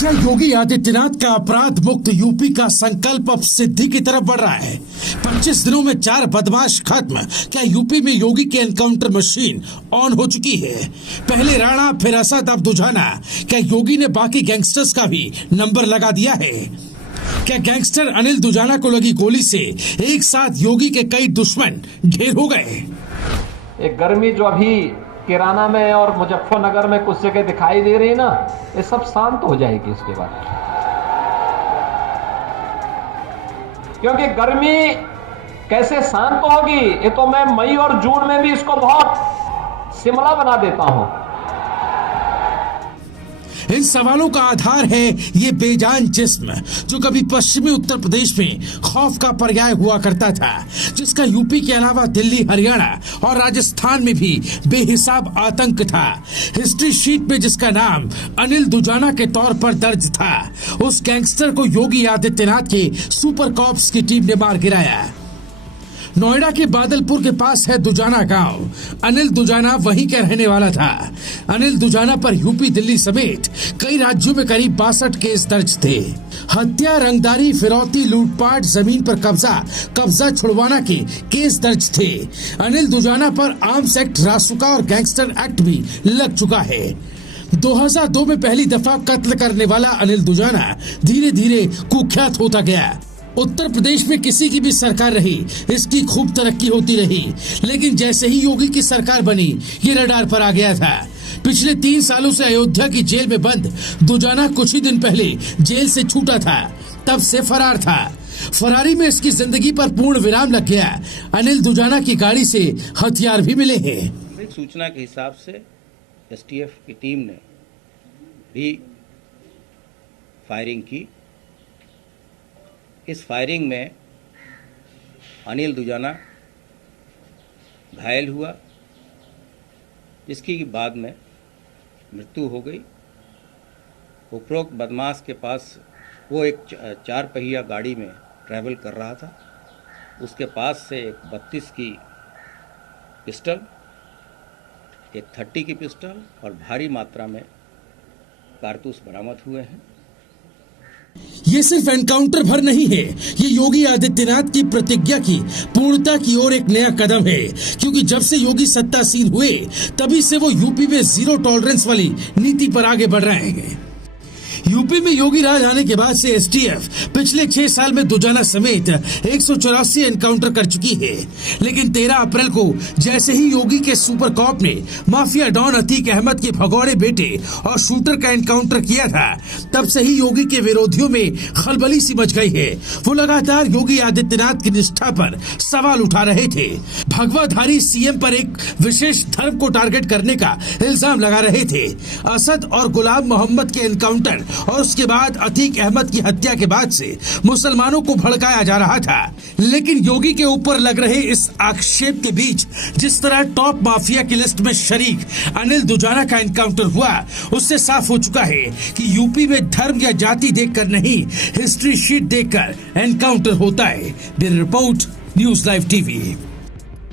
क्या योगी आदित्यनाथ का अपराध मुक्त यूपी का संकल्प अब सिद्धि की तरफ बढ़ रहा है? 25 दिनों में 4 बदमाश खत्म। क्या यूपी में योगी की एनकाउंटर मशीन ऑन हो चुकी है? पहले राणा, फिर असद, अब दुजाना। क्या योगी ने बाकी गैंगस्टर्स का भी नंबर लगा दिया है? क्या गैंगस्टर अनिल दुजाना को लगी गोली से एक साथ योगी के कई दुश्मन ढेर हो गए? एक गर्मी जो अभी किराना में और मुजफ्फरनगर में कुछ जगह दिखाई दे रही है ना, ये सब शांत हो जाएगी इसके बाद। क्योंकि गर्मी कैसे शांत होगी, ये तो मैं मई और जून में भी इसको बहुत शिमला बना देता हूं। इन सवालों का आधार है ये बेजान जिस्म जो कभी पश्चिमी उत्तर प्रदेश में खौफ का पर्याय हुआ करता था, जिसका यूपी के अलावा दिल्ली, हरियाणा और राजस्थान में भी बेहिसाब आतंक था। हिस्ट्री शीट में जिसका नाम अनिल दुजाना के तौर पर दर्ज था, उस गैंगस्टर को योगी आदित्यनाथ के सुपर कॉप्स की टीम ने मार गिराया। नोएडा के बादलपुर के पास है दुजाना गांव। अनिल दुजाना वहीं का रहने वाला था। अनिल दुजाना पर यूपी, दिल्ली समेत कई राज्यों में करीब 62 केस दर्ज थे। हत्या, रंगदारी, फिरौती, लूटपाट, जमीन पर कब्जा छुड़वाना के केस दर्ज थे। अनिल दुजाना पर आर्म्स एक्ट, रासुका और गैंगस्टर एक्ट भी लग चुका है। 2002 में पहली दफा कत्ल करने वाला अनिल दुजाना धीरे धीरे कुख्यात होता गया। उत्तर प्रदेश में किसी की भी सरकार रही, इसकी खूब तरक्की होती रही, लेकिन जैसे ही योगी की सरकार बनी, ये रडार पर आ गया था। पिछले 3 सालों से अयोध्या की जेल में बंद दुजाना कुछ ही दिन पहले जेल से छूटा था, तब से फरार था। फरारी में इसकी जिंदगी पर पूर्ण विराम लग गया। अनिल दुजाना की गाड़ी से हथियार भी मिले हैं। एक सूचना के हिसाब से एसटीएफ की टीम ने भी फायरिंग की। इस फायरिंग में अनिल दुजाना घायल हुआ, जिसकी बाद में मृत्यु हो गई। उपरोक्त बदमाश के पास वो एक 4 पहिया गाड़ी में ट्रैवल कर रहा था। उसके पास से एक 32 की पिस्टल, एक 30 की पिस्टल और भारी मात्रा में कारतूस बरामद हुए हैं। ये सिर्फ एनकाउंटर भर नहीं है, ये योगी आदित्यनाथ की प्रतिज्ञा की पूर्णता की ओर एक नया कदम है। क्योंकि जब से योगी सत्तासीन हुए, तभी से वो यूपी में जीरो टॉलरेंस वाली नीति पर आगे बढ़ रहे हैं। यूपी में योगी राज आने के बाद से एसटीएफ पिछले 6 साल में दुजाना समेत 184 एनकाउंटर कर चुकी है। लेकिन 13 अप्रैल को जैसे ही योगी के सुपर कॉप ने माफिया डॉन अतीक अहमद के भगौड़े बेटे और शूटर का एनकाउंटर किया था, तब से ही योगी के विरोधियों में खलबली सी मच गई है। वो लगातार योगी आदित्यनाथ की निष्ठा पर सवाल उठा रहे थे। भगवाधारी सीएम पर एक विशेष धर्म को टारगेट करने का इल्जाम लगा रहे थे। असद और गुलाम मोहम्मद के एनकाउंटर और उसके बाद अतीक अहमद की हत्या के बाद से मुसलमानों को भड़काया जा रहा था। लेकिन योगी के ऊपर लग रहे इस आक्षेप के बीच जिस तरह टॉप माफिया की लिस्ट में शरीक अनिल दुजाना का एनकाउंटर हुआ, उससे साफ हो चुका है कि यूपी में धर्म या जाति देखकर नहीं, हिस्ट्री शीट देखकर एनकाउंटर होता है। Bureau report, news live TV.